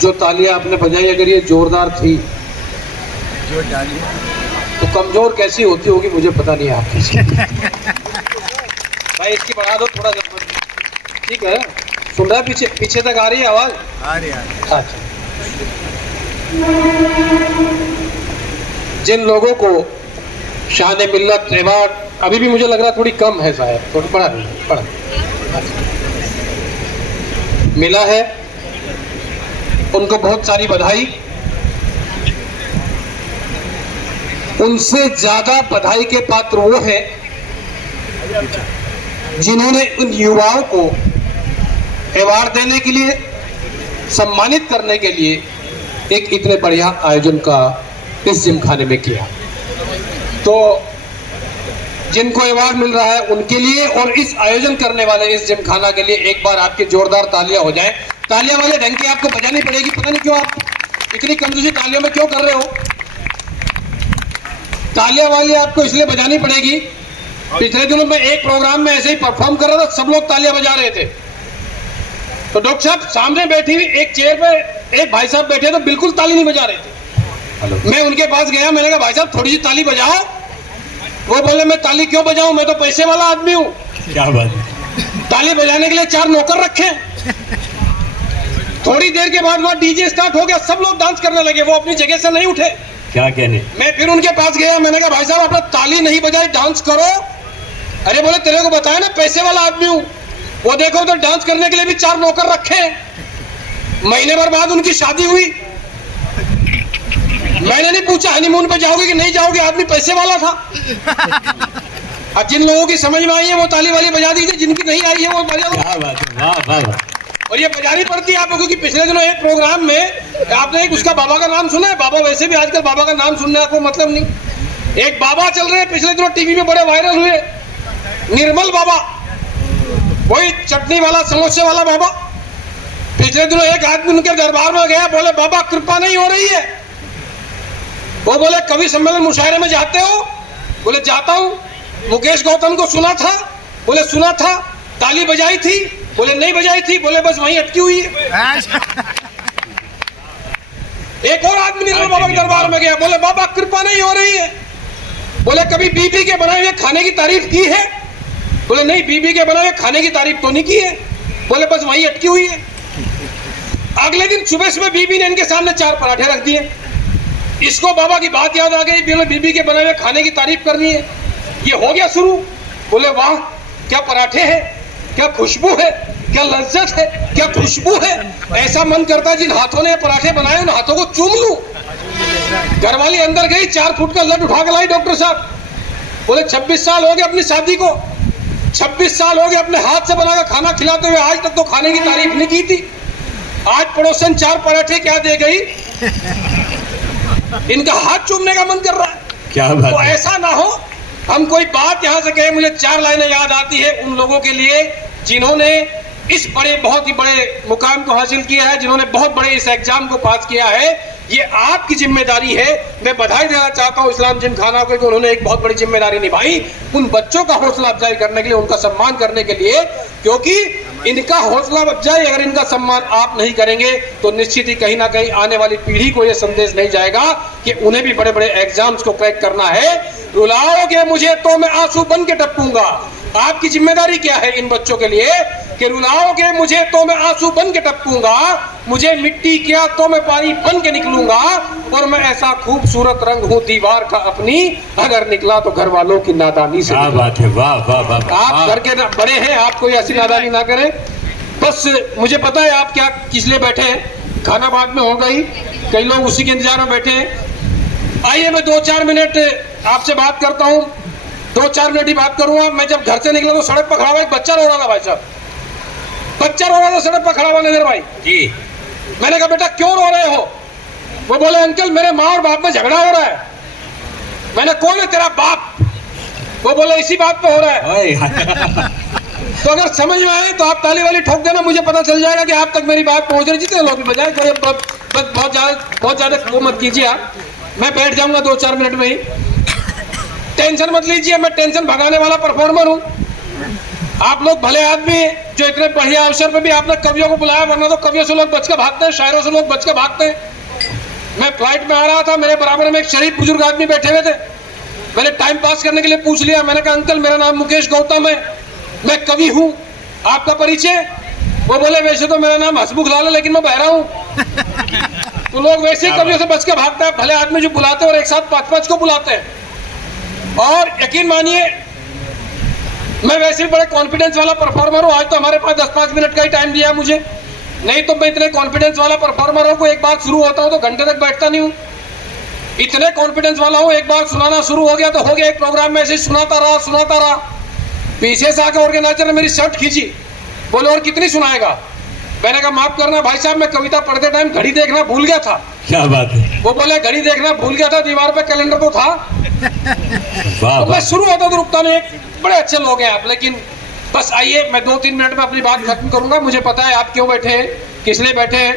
जो तालियां आपने बजाई अगर ये जोरदार थी तो कमजोर कैसी होती होगी मुझे पता नहीं है आपकी। भाई इसकी बढ़ा दो थोड़ा, ठीक है? सुन रहा है? पीछे पीछे तक आ रही है आवाज? आ रही है। अच्छा, जिन लोगों को शान मिल्लत अवार्ड अभी भी मुझे लग रहा थोड़ी कम है, शायद थोड़ी पढ़ा मिला है, उनको बहुत सारी बधाई। उनसे ज्यादा बधाई के पात्र वो हैं जिन्होंने उन युवाओं को अवार्ड देने के लिए, सम्मानित करने के लिए एक इतने बढ़िया आयोजन का इस जिमखाने में किया। तो जिनको अवार्ड मिल रहा है उनके लिए और इस आयोजन करने वाले इस जिमखाना के लिए एक बार आपकी जोरदार तालियां हो जाएं। तालियां वाले ढंग की आपको बजानी पड़ेगी, पता नहीं क्यों आप इतनी कंजूसी तालियों में क्यों कर रहे हो। तालियां वाली आपको इसलिए बजानी पड़ेगी, पिछले दिनों में एक प्रोग्राम में ऐसे ही परफॉर्म कर रहा था, सब लोग तालियां बजा रहे थे, तो डॉक्टर साहब सामने बैठी हुई एक चेयर पे एक भाई साहब बैठे तो बिल्कुल ताली नहीं बजा रहे थे। मैं उनके पास गया, मैंने कहा भाई साहब थोड़ी सी ताली बजाओ। वो बोले मैं ताली क्यों बजाऊं, मैं तो पैसे वाला आदमी हूँ। क्या बात है? ताली बजाने के लिए 4 नौकर रखे। थोड़ी देर के बाद वहाँ डीजे स्टार्ट हो गया, सब लोग डांस करने लगे, वो अपनी जगह से नहीं उठे। क्या कहने? मैं फिर उनके पास गया, मैंने कहा भाई साहब अपना ताली नहीं बजाए, डांस करो। अरे बोले तेरे को बताया ना पैसे वाला आदमी हूँ। वो देखो उधर डांस करने के लिए भी 4 नौकर रखे। महीने भर बाद उनकी शादी हुई। मैंने नहीं पूछा हनीमून पे जाओगे कि नहीं जाओगे, आदमी पैसे वाला था। अब जिन लोगों की समझ में आई है वो ताली वाली बजा दीजिए, जिनकी नहीं आई है वो बजा दो। क्या बात है, वाह वाह वाह। और ये बजानी पड़ती है आपको, क्योंकि पिछले दिनों एक प्रोग्राम में आपने एक उसका बाबा का नाम सुना है। बाबा वैसे भी आजकल बाबा का नाम सुनने का मतलब नहीं। एक बाबा चल रहे हैं पिछले दिनों टीवी में, बड़े वायरल हुए, निर्मल बाबा, वही चटनी वाला समोसे वाला बाबा। पिछले दिनों एक आदमी उनके दरबार में गया, बोले बाबा कृपा नहीं हो रही है। वो बोले कवि सम्मेलन मुशायरे में जाते हो? बोले जाता हूं। मुकेश गौतम को सुना था? बोले सुना था। ताली बजाई थी? बोले नहीं बजाई थी। बोले बस वहीं अटकी हुई है। एक और आदमी निर्मल बाबा के दरबार में गया, बोले बाबा कृपा नहीं हो रही है। बोले कभी बीबी के बनाए हुए खाने की तारीफ की है? बोले नहीं, बीबी के बनाए हुए खाने की तारीफ तो नहीं की है। बोले बस वहीं अटकी हुई है। अगले दिन सुबह सुबह बीबी ने इनके सामने 4 पराठे रख दिए। इसको बाबा की बात याद आ गई, बोले बीबी के बनाए हुए खाने की तारीफ करनी है। ये हो गया शुरू। बोले वाह क्या पराठे हैं, क्या खुशबू है, क्या लज्जत है, क्या खुशबू है। ऐसा मन करता है जिन हाथों ने पराठे बनाए उन हाथों को चूम लूं। घरवाली अंदर गई, 4 फुट का लड्ड उठा के लाई। डॉक्टर साहब बोले 26 साल हो गए अपनी शादी को, 26 साल हो गए अपने हाथ से बनाकर खाना खिलाते हुए, आज तक तो खाने की तारीफ नहीं की थी। आज पड़ोसन 4 पराठे क्या दे गई, इनका हाथ चूमने का मन कर रहा है। क्या बात तो है? ऐसा ना हो हम कोई बात यहाँ से कहे। मुझे 4 लाइनें याद आती है उन लोगों के लिए जिन्होंने इस बड़े बहुत ही बड़े मुकाम को हासिल किया है, जिन्होंने बहुत बड़े इस एग्जाम को पास किया है। ये आपकी जिम्मेदारी है। मैं बधाई देना चाहता हूँ इस्लाम जिमखाना को कि उन्होंने एक बहुत बड़ी जिम्मेदारी निभाई, उन बच्चों का हौसला अफजाई करने के लिए, उनका सम्मान करने के लिए। क्योंकि इनका हौसला अफजाई अगर इनका सम्मान आप नहीं करेंगे तो निश्चित ही कहीं ना कहीं आने वाली पीढ़ी को यह संदेश नहीं जाएगा कि उन्हें भी बड़े बड़े एग्जाम्स को क्रैक करना है। रुलाओगे मुझे तो मैं आंसू बन के टपकूंगा। आपकी जिम्मेदारी क्या है इन बच्चों के लिए कि रुलाओगे मुझे तो मैं आंसू बन के टपकूंगा, मुझे मिट्टी किया तो मैं पानी बन के निकलूंगा, और मैं ऐसा खूबसूरत रंग हूँ दीवार का अपनी, अगर निकला तो घर वालों की नादानी से। क्या बात है, वाह वाह वाह। आप घर के बड़े हैं, आप कोई ऐसी नादानी ना करें। बस मुझे पता है आप क्या किस लिए बैठे हैं। खाना बाद में होगा ही, कई लोग उसी के इंतजार में बैठे हैं। आइए मैं 2-4 मिनट आपसे बात करता हूँ, 2-4 मिनट ही बात करूंगा। मैं जब घर से निकला तो सड़क पर खड़ा हुआ एक बच्चा रो रहा था। भाई साहब बच्चा रो रहा था सड़क पर खड़ा हुआ, नजर भाई जी। मैंने कहा बेटा क्यों रो रहे हो? वो बोले अंकल मेरे माँ और बाप में झगड़ा हो रहा है। मैंने कौन है तेरा बाप? वो बोले इसी बात पे हो रहा है। तो अगर समझ में आए तो आप ताली वाली ठोक देना, मुझे पता चल जाएगा कि आप तक मेरी बात पहुंच रही। जितने लोग बजाय बहुत ज्यादा वो मत कीजिए आप। मैं बैठ जाऊंगा 2-4 मिनट में ही, टेंशन मत लीजिए। मैं टेंशन भगाने वाला परफॉर्मर हूँ। आप लोग भले आदमी हैं जो इतने बढ़िया अवसर पे भी आपने कवियों को बुलाया, वरना तो कवियों से लोग बच के भागते हैं, शायरों से लोग बच के भागते हैं। मैं फ्लाइट में आ रहा था, मेरे बराबर में एक शरीफ बुजुर्ग आदमी बैठे हुए थे। मैंने टाइम पास करने के लिए पूछ लिया, मैंने कहा अंकल मेरा नाम मुकेश गौतम है, मैं कवि हूँ, आपका परिचय? वो बोले वैसे तो मेरा नाम हसमुख लाल है लेकिन मैं बहरा हूँ। तो लोग वैसे ही कवियों से बच के भागते हैं, भले आदमी जो बुलाते हैं और एक साथ 5-5 को बुलाते हैं। और यकीन मानिए मैं वैसे भी बड़े कॉन्फिडेंस वाला परफॉर्मर हूँ। आज तो हमारे पास 10-5 मिनट का ही टाइम दिया है मुझे, नहीं तो मैं इतने कॉन्फिडेंस वाला परफॉर्मर हूँ को एक बार शुरू होता हूँ तो घंटे तक बैठता नहीं हूँ। इतने कॉन्फिडेंस वाला हूँ, एक बार सुनाना शुरू हो गया तो हो गया। एक प्रोग्राम में ऐसे सुनाता रहा। पीछे से आकर ऑर्गेनाइजर ने मेरी शर्ट खींची, बोले और कितनी सुनाएगा? मैंने कहा माफ करना भाई साहब, मैं कविता पढ़ते टाइम घड़ी देखना भूल गया था। क्या बात है। वो बोले घड़ी देखना भूल गया था, दीवार पे कैलेंडर तो था। वाह तो मैं वाह। शुरू होता तो रुकता नहीं। बड़े अच्छे लोग हैं आप, लेकिन बस आइए मैं 2-3 मिनट में अपनी बात खत्म करूंगा। मुझे पता है आप क्यों बैठे हैं, किस लिए बैठे हैं।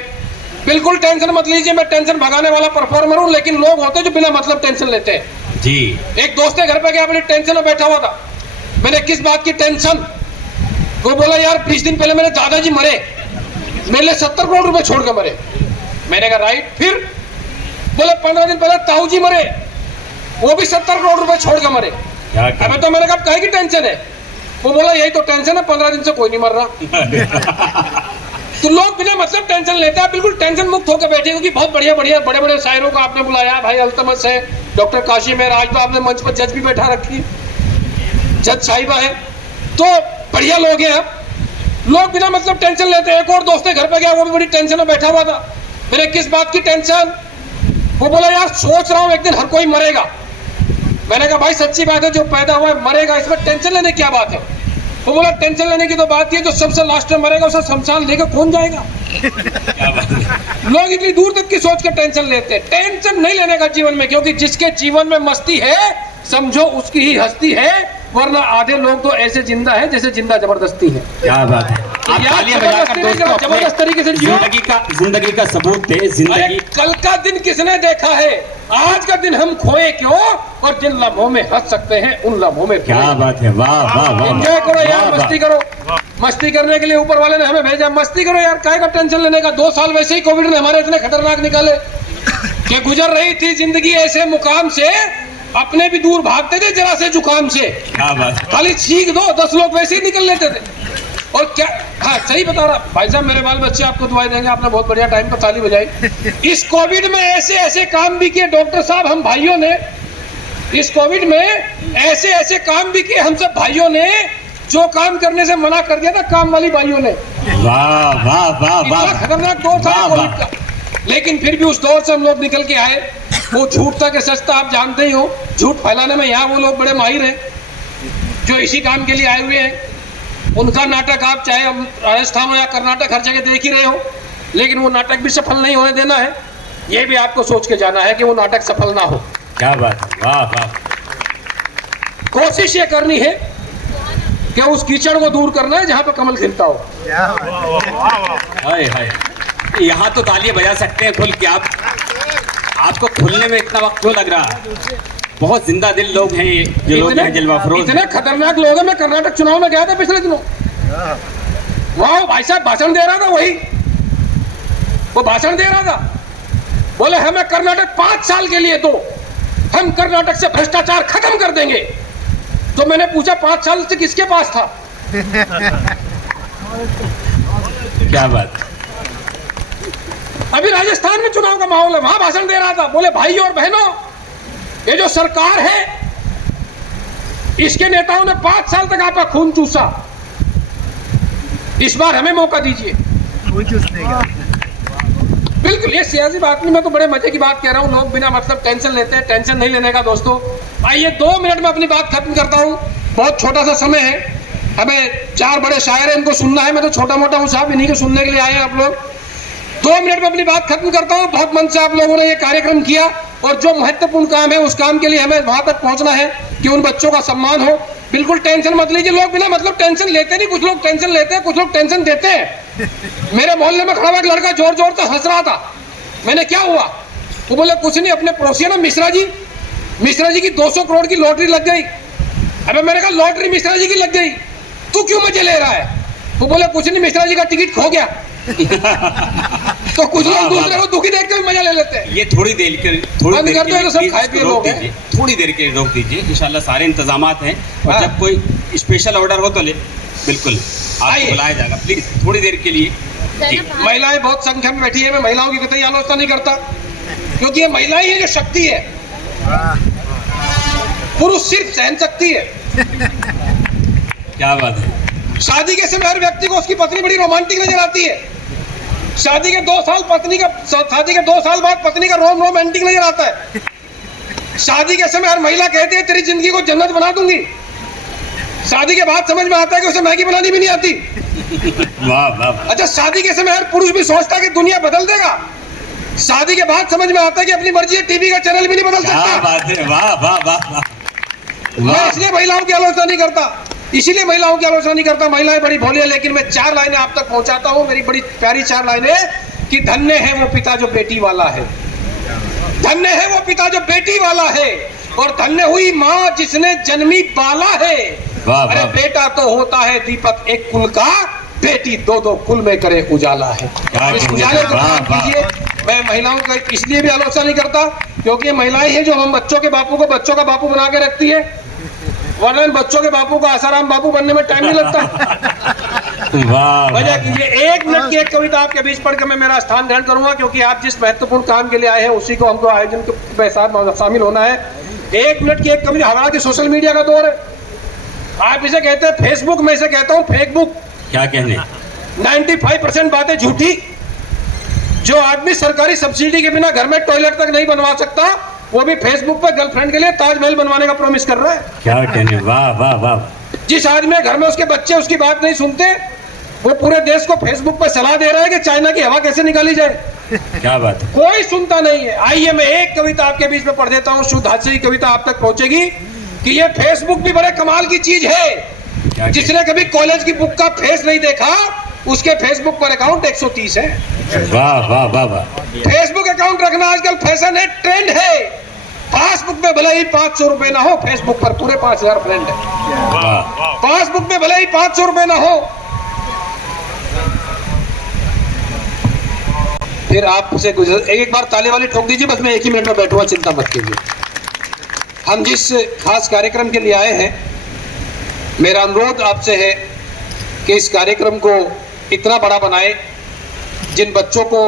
बिल्कुल टेंशन मत लीजिए, मैं टेंशन भगाने वाला परफॉर्मर हूँ, लेकिन लोग होते हैं जो बिना मतलब टेंशन लेते हैं। जी। एक दोस्त के घर पे गया, अपनी टेंशन में बैठा हुआ था। मैंने किस बात की टेंशन? वो बोला यार 20 दिन पहले मेरे दादाजी मरे, मेरे लिए 70 करोड़ रुपए छोड़ के मरे। मैंने कहा राइट, फिर? बोले 15 दिन पहले ताऊ जी मरे, वो भी 70 करोड़ रुपए छोड़ के मरे। अबे तो मैंने कहा काहे की टेंशन है? वो बोला यही तो टेंशन है, 15 दिन से कोई नहीं मर रहा। तो लोग बिना मतलब टेंशन लेते हैं, बिल्कुल टेंशन मुक्त होकर बैठे, क्योंकि बहुत बढ़िया बड़े बड़े शायरों को आपने बुलाया। भाई अल्तमस है, डॉक्टर काशिम है, आज तो आपने मंच पर जज भी बैठा रखी, जज साहिबा है, तो बढ़िया लोग हैं। आप लोग बिना मतलब टेंशन लेते हैं। एक और दोस्त के घर पे गया, वो भी बड़ी टेंशन में बैठा हुआ था। मैंने किस बात की टेंशन? वो बोला यार सोच रहा हूँ एक दिन हर कोई मरेगा। मैंने कहा भाई सच्ची बात है, जो पैदा हुआ है मरेगा, इसमें टेंशन लेने की क्या बात है? वो बोला टेंशन लेने की तो बात ये, जो सबसे लास्ट में मरेगा उसे शमशान लेकर कौन जाएगा? क्या बात है। लोग इतनी दूर तक की सोच के टेंशन लेते हैं। टेंशन नहीं लेने का जीवन में, क्योंकि जिसके जीवन में मस्ती है समझो उसकी ही हस्ती है, वरना आधे लोग तो ऐसे जिंदा है जैसे जिंदा जबरदस्ती है। क्या बात है। आप यार तालियां बजाकर दोस्तों अपने जबरदस्त तरीके से जियो। जिंदगी का सबूत दे। अरे जिंदगी कल का दिन किसने देखा है? आज का दिन हम खोए क्यों? और जिन लम्हों में हंस सकते हैं उन लम्हों में क्या बात है। वाह वाह वाह। एंजॉय करो यार, वाह, मस्ती करो। मस्ती करने के लिए ऊपर वाले ने हमें भेजा, मस्ती करो यार, काहे का टेंशन लेने का। 2 साल वैसे ही कोविड ने हमारे इतने खतरनाक निकाले कि गुजर रही थी जिंदगी ऐसे मुकाम से, अपने भी दूर भागते थे जरा से जुकाम से। क्या बात है। खाली छींक दो 10 लोग वैसे ही निकल लेते थे। और क्या, हाँ सही बता रहा भाई साहब, मेरे बाल बच्चे आपको दुआई देंगे, आपने बहुत बढ़िया टाइम पर ताली बजाई। इस कोविड में ऐसे ऐसे काम भी किए डॉक्टर साहब हम भाइयों ने, इस कोविड में ऐसे ऐसे काम भी किए हम सब भाइयों ने, जो काम करने से मना कर दिया था काम वाली भाइयों ने। वाह वाह वाह इतना वाह। खतरनाक दौर था वाह, कोविड वाह। का, लेकिन फिर भी उस दौर से हम लोग निकल के आए। वो झूठ था कि सच था, आप जानते ही हो। झूठ फैलाने में यहाँ वो लोग बड़े माहिर हैं जो इसी काम के लिए आए हुए हैं। उनका नाटक आप चाहे राजस्थान हो या कर्नाटक हर जगह देख ही रहे हो, लेकिन वो नाटक भी सफल नहीं होने देना है। ये भी आपको सोच के जाना है कि वो नाटक सफल ना हो। क्या बात है। वाह वाह। कोशिश ये करनी है कि उस कीचड़ को दूर करना है जहाँ पे कमल खिलता हो। हाय हाय। यहाँ तो तालियां बजा सकते हैं खुल के। आपको खुलने में इतना वक्त क्यों लग रहा? बहुत जिंदा दिल लोग हैं ये जो लोग हैं, जलवा फरोज। इतने खतरनाक लोग हैं। मैं कर्नाटक चुनाव में गया था पिछले दिनों, वहाँ भाई साहब भाषण दे रहा था, वो भाषण दे रहा था, बोले हमें कर्नाटक 5 साल के लिए दो, हम कर्नाटक से भ्रष्टाचार खत्म कर देंगे। तो मैंने पूछा 5 साल से किसके पास था? क्या बात। अभी राजस्थान में चुनाव का माहौल है, वहां भाषण दे रहा था, बोले भाई और बहनों, ये जो सरकार है इसके नेताओं ने 5 साल तक आपका खून चूसा, इस बार हमें मौका दीजिए। बिल्कुल ये सियासी बात नहीं, मैं तो बड़े मजे की बात कह रहा हूँ। लोग बिना मतलब टेंशन लेते हैं, टेंशन नहीं लेने का दोस्तों। आइए 2 मिनट में अपनी बात खत्म करता हूँ, बहुत छोटा सा समय है। हमें 4 बड़े शायर हैं, इनको सुनना है। मैं तो छोटा मोटा हूँ साहब, इन्हीं को सुनने के लिए आए हैं आप लोग। 2 मिनट में अपनी बात खत्म करता हूँ। बहुत मन से आप लोगों ने ये कार्यक्रम किया, और जो महत्वपूर्ण काम है उस काम के लिए हमें वहां तक पहुंचना है कि उन बच्चों का सम्मान हो। बिल्कुल टेंशन मत लीजिए। लोग बिना मतलब टेंशन लेते नहीं, कुछ लोग टेंशन लेते हैं, कुछ लोग टेंशन देते हैं। मेरे मोहल्ले में खड़ा हुआ एक लड़का जोर जोर से हंस रहा था। मैंने क्या हुआ? वो बोले कुछ नहीं, अपने पड़ोसी है ना मिश्रा जी की 200 करोड़ की लॉटरी लग गई। अबे मैंने कहा लॉटरी मिश्रा जी की लग गई, तू क्यों मजे ले रहा है? वो बोले कुछ नहीं, मिश्रा जी का टिकट खो गया। तो कुछ लोग दूसरे को दुखी देख के भी मजा ले लेते हैं। ये थोड़ी देर के बंद कर दो, ये तो सब खाए पिए लोग हैं। थोड़ी देर के लिए रोक दीजिए, इंशाल्लाह सारे इंतजामात हैं। और हाँ। जब कोई स्पेशल ऑर्डर हो तो ले, बिल्कुल आपको आइए। बुलाया जाएगा, प्लीज थोड़ी देर के लिए जी। महिलाएं बहुत संख्या में बैठी है, मैं महिलाओं की कतई आलोचना नहीं करता, क्योंकि ये महिला ही है जो शक्ति है, पुरुष सिर्फ सहन शक्ति है। क्या बात है। शादी के समय हर व्यक्ति को उसकी पत्नी बड़ी रोमांटिक नजर आती है। शादी के 2 साल बाद पत्नी का रोमांटिक नजर आता है। शादी के समय हर महिला कहती है तेरी जिंदगी को जन्नत बना दूंगी। शादी के बाद समझ में आता है कि उसे मैगी बनानी भी नहीं आती। वाह वाह। अच्छा, शादी के समय हर पुरुष भी सोचता है कि दुनिया बदल देगा। शादी के बाद समझ में आता है कि अपनी मर्जी से टीवी का चैनल भी नहीं बदल क्या सकता। बात है, वाह वाह वाह वाह। मैं इसलिए महिलाओं की आलोचना नहीं करता, महिलाएं बड़ी भोली है, लेकिन मैं 4 लाइनें आप तक पहुंचाता हूं, मेरी बड़ी प्यारी 4 लाइनें कि धन्य है वो पिता जो बेटी वाला है, धन्य है वो पिता जो बेटी वाला है, और धन्य हुई माँ जिसने जन्मी बाला है। अरे बेटा तो होता है दीपक एक कुल का, बेटी 2-2 कुल में करे उजाला है। इस उजाले को ध्यान कीजिए। मैं महिलाओं का इसलिए भी आलोचना नहीं करता क्योंकि महिलाएं हैं जो हम बच्चों के बापू को बच्चों का बापू बना के रखती है, वरना बच्चों के बापू को आसाराम बापू बनने में टाइम नहीं लगता। वजह कीजिए। 1 मिनट की एक कविता आपके बीच पढ़ के मैं मेरा स्थान ग्रहण करूंगा, क्योंकि आप जिस महत्वपूर्ण काम के लिए आए हैं उसी को हमको आयोजन के साथ शामिल होना है। 1 मिनट की एक कविता। हमारा की सोशल मीडिया का दौर है, आप इसे कहते हैं फेसबुक, मैं इसे कहता हूँ फेकबुक। क्या कहने। 95% बातें झूठी। जो आदमी सरकारी सब्सिडी के बिना घर में टॉयलेट तक नहीं बनवा सकता, वो भी फेसबुक पर गर्लफ्रेंड के लिए ताजमहल बनवाने का प्रॉमिस कर रहा है। क्या कहने, वाह वाह वाह। जिस आदमी के घर में उसके बच्चे उसकी बात नहीं सुनते, वो पूरे देश को फेसबुक पर सलाह दे रहा है कि चाइना की हवा कैसे निकाली जाए। क्या बात है। कोई सुनता नहीं है। आइए मैं एक कविता आपके बीच में पढ़ देता हूँ, शुद्ध हास्य की कविता आप तक पहुंचेगी कि ये फेसबुक भी बड़े कमाल की चीज है। जिसने कभी कॉलेज की बुक का फेस नहीं देखा, उसके फेसबुक पर अकाउंट 130 है। वाह वाह वाह वाह। फेसबुक अकाउंट रखना आजकल फैशन है, ट्रेंड है। पासबुक में भले ही 500 रुपए ना हो, फेसबुक पर पूरे 5000 फ्रेंड है। पासबुक में भले ही 500 रुपए ना हो, फिर आपसे एक बार ताली वाली ठोक दीजिए, बस मैं 1 ही मिनट में बैठूंगा, चिंता मत कीजिए। हम जिस खास कार्यक्रम के लिए आए हैं, मेरा अनुरोध आपसे है कि इस कार्यक्रम को इतना बड़ा बनाए। जिन बच्चों को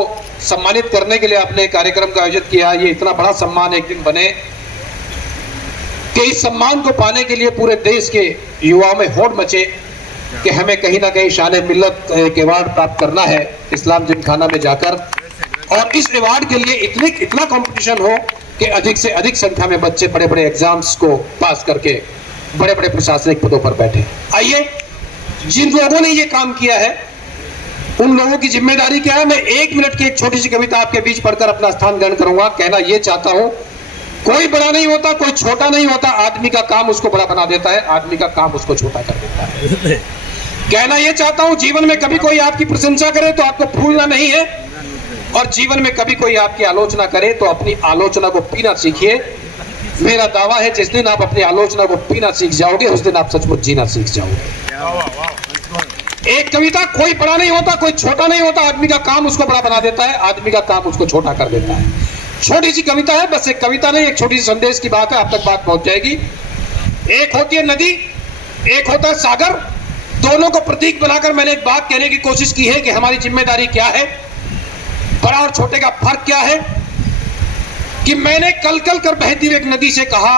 सम्मानित करने के लिए आपने कार्यक्रम का आयोजित किया, ये इतना बड़ा सम्मान एक दिन बने कि इस सम्मान को पाने के लिए पूरे देश के युवाओं में होड़ मचे कि हमें कहीं ना कहीं शान मिल्लत के अवार्ड प्राप्त करना है इस्लाम जिमखाना में जाकर, और इस अवार्ड के लिए इतना कंपटीशन हो कि अधिक से अधिक संख्या में बच्चे बड़े बड़े एग्जाम्स को पास करके बड़े बड़े प्रशासनिक पदों पर बैठे। आइए, जिन लोगों ने ये काम किया है उन लोगों की जिम्मेदारी क्या है। मैं 1 मिनट की एक छोटी सी कविता आपके बीच पढ़कर अपना स्थान ग्रहण करूंगा। कहना ये चाहता हूं, कोई बड़ा नहीं होता, कोई छोटा नहीं होता, आदमी का काम उसको बड़ा बना देता है, आदमी का काम उसको छोटा कर देता है। कहना ये चाहता हूं, जीवन में कभी कोई आपकी प्रशंसा करे तो आपको फूलना नहीं है, और जीवन में कभी कोई आपकी आलोचना करे तो अपनी आलोचना को पीना सीखिए। मेरा दावा है जिस दिन आप अपनी आलोचना को पीना सीख जाओगे, उस दिन आप सचमुच जीना सीख जाओगे। एक कविता, कोई बड़ा नहीं होता, कोई छोटा नहीं होता, आदमी का काम उसको बड़ा बना देता है, आदमी का काम उसको छोटा कर देता है। छोटी सी कविता है, बस एक कविता नहीं, एक छोटी सी संदेश की बात है, आप तक बात पहुंच जाएगी। एक होती है नदी, एक होता है सागर। दोनों को प्रतीक बनाकर मैंने एक बात कहने की कोशिश की है कि हमारी जिम्मेदारी क्या है, बड़ा और छोटे का फर्क क्या है। कि मैंने कल कल कर बहती हुई एक नदी से कहा,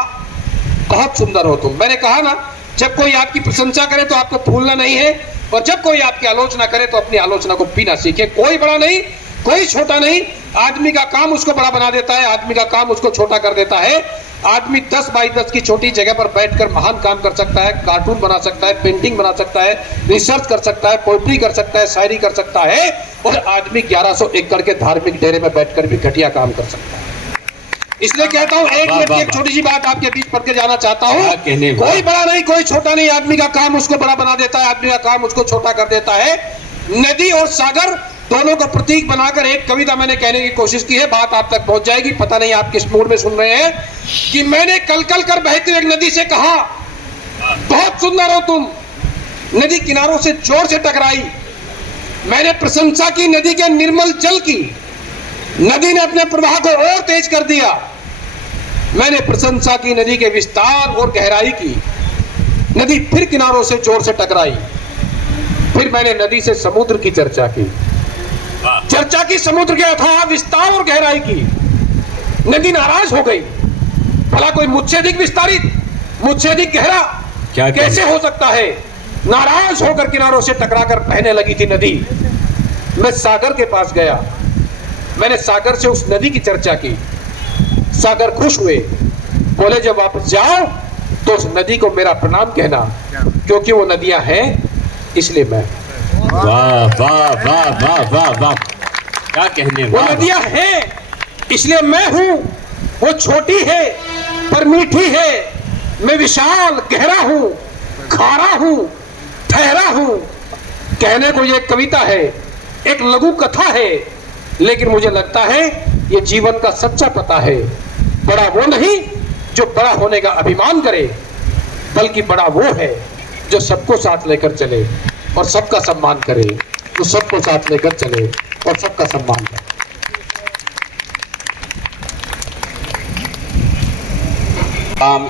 बहुत सुंदर हो तुम। मैंने कहा ना, जब कोई आपकी प्रशंसा करे तो आपको फूलना नहीं है, और जब कोई आपकी आलोचना करे तो अपनी आलोचना को पीना सीखे। कोई बड़ा नहीं, कोई छोटा नहीं, आदमी का काम उसको बड़ा बना देता है, आदमी का काम उसको छोटा कर देता है। आदमी 10 बाई 10 की छोटी जगह पर बैठकर महान काम कर सकता है, कार्टून बना सकता है, पेंटिंग बना सकता है, रिसर्च कर सकता है, पोएट्री कर सकता है, शायरी कर सकता है, और आदमी 1100 एकड़ के धार्मिक डेरे में बैठकर भी घटिया काम कर सकता है। इसलिए कहता हूं, 1 मिनट की एक छोटी सी बात आपके बीच पढ़ के जाना चाहता हूं। कोई बड़ा नहीं, कोई छोटा नहीं, आदमी का काम उसको बड़ा बना देता है, आदमी का काम उसको छोटा कर देता है। नदी और सागर दोनों को प्रतीक बनाकर एक कविता मैंने कहने की कोशिश की है, बात आप तक पहुंच जाएगी। पता नहीं आप किस मूड में सुन रहे हैं। कि मैंने कल कल कर बहती एक नदी से कहा, बहुत सुंदर हो तुम। नदी किनारों से जोर से टकराई। मैंने प्रशंसा की नदी के निर्मल जल की। नदी ने अपने प्रवाह को और तेज कर दिया। मैंने प्रशंसा की नदी के विस्तार और गहराई की। नदी फिर किनारों से जोर से टकराई। फिर मैंने नदी से समुद्र की चर्चा की समुद्र के अथाह विस्तार और गहराई की। नदी नाराज हो गई। भला कोई मुझसे अधिक विस्तारित, मुझसे अधिक गहरा कैसे हो सकता है? नाराज होकर किनारों से टकराकर बहने लगी थी नदी। मैं सागर के पास गया। मैंने सागर से उस नदी की चर्चा की। सागर खुश हुए, बोले जब वापस जाओ तो उस नदी को मेरा प्रणाम कहना, क्योंकि वो नदियां हैं इसलिए मैं। वाह वाह वाह वाह वाह वाह, क्या कहने। वो नदियां हैं इसलिए मैं हूं। वो छोटी है पर मीठी है। मैं विशाल गहरा हूं, खारा हूं, ठहरा हूं। कहने को ये कविता है, एक लघु कथा है, लेकिन मुझे लगता है ये जीवन का सच्चा पता है। बड़ा वो नहीं जो बड़ा होने का अभिमान करे, बल्कि बड़ा वो है जो सबको साथ लेकर चले और सबका सम्मान करे। तो सबको साथ लेकर चले और सबका सम्मान करे।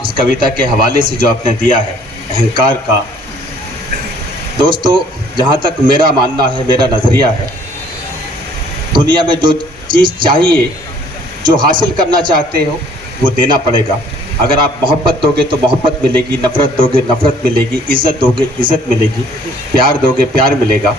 इस कविता के हवाले से जो आपने दिया है अहंकार का, दोस्तों जहाँ तक मेरा मानना है, मेरा नज़रिया है, दुनिया में जो चीज़ चाहिए, जो हासिल करना चाहते हो वो देना पड़ेगा। अगर आप मोहब्बत दोगे तो मोहब्बत मिलेगी, नफ़रत दोगे नफ़रत मिलेगी, इज़्ज़त दोगे इज़्ज़त मिलेगी, प्यार दोगे प्यार मिलेगा।